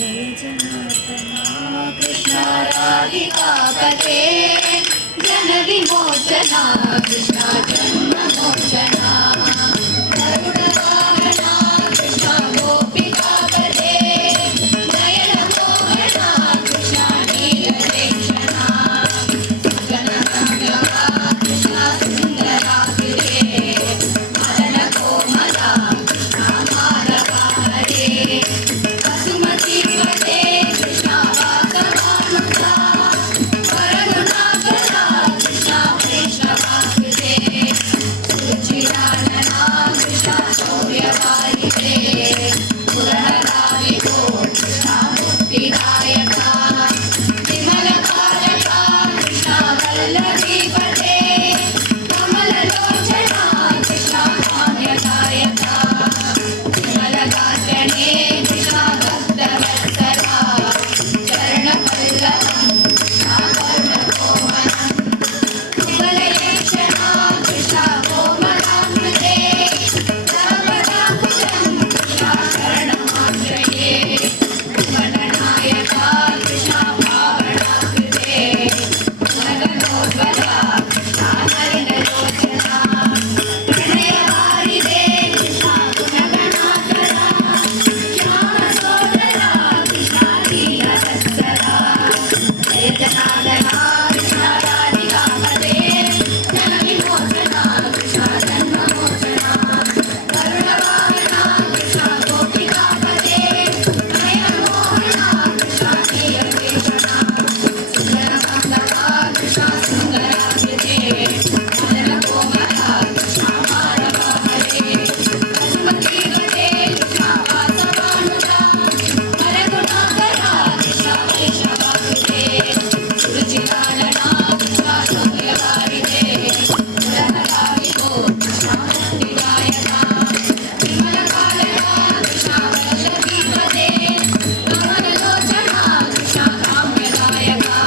Jai जनार्दना Krishna राधिकापते Jan विमोचना Krishna जन्ममोचना करुणवाहना Krishna गोपिकापते Nayan Mohana Krishna नीलवेक्षणा जननायका Krishna सुन्दराकृते Madan Komla Krishna Madhava Hare वसुमतीपते Krishna वासवानुगा वरगुणाकरा Krishna वैष्णवाकृते सुरुचिरानना Krishna शौर्यवारिते पुरहराविदो Krishna मुक्तिदायका विमलकालका Krishna वल्लभीपते कमललोचना Krishna काम्यदायका विमलगात्रणे Krishna भक्तवत्सला चरणपल्लवं Krishna कर्णकोमलम् कुवलयेक्षणा Krishna कोमलाकृते सर्वदाकुलं Krishna शरणमाश्रये भुवननायका Krishna पावनाकृते मदनोज्ज्वला Krishna नलिनलोचना प्रणयवारिदे Krishna गुणगणाकरा श्यामसोदरा Krishna दीनवत्सला Jai जनार्दना Krishna राधिकापते Jan विमोचना Krishna जन्ममोचना करुणवाहना Krishna गोपिकापते Nayan Mohana Krishna नीलवेक्षणा सुन्दरमण्डला Krishna सुन्दराकृते Madan Komla Krishna Madhava Hare वसुमतीपते Krishna वासवानुगा वरगुणाकरा Krishna वैष्णवाकृते सुरुचिरानना Krishna शौर्यवारिते पुरहराविदो Krishna मुक्तिदायका विमलकालका Krishna वल्लभीपते कमललोचना Krishna काम्यदायका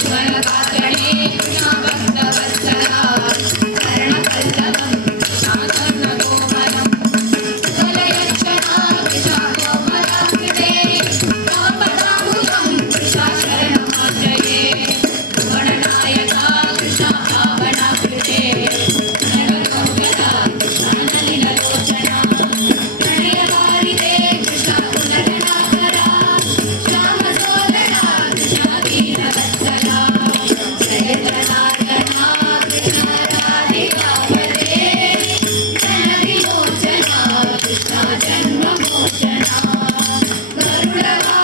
विमलगात्रणे Krishna भक्तवत्सला कर्णपल्लवं Krishna कर्णकोमलम् कुवलयक्षणा Krishna कोमलाकृते कामपदाम्बुजं Krishna शरणमाश्रये भुवननायका Krishna पावनाकृते नयनोज्ज्वला Krishna नलिनलोचना प्रणयवारिदे Krishna गुणगणाकरा श्यामसोदरा Krishna दीनवत्सला Jai जनार्दना Krishna राधिकापते Jan विमोचना Krishna जन्ममोचना करुणवा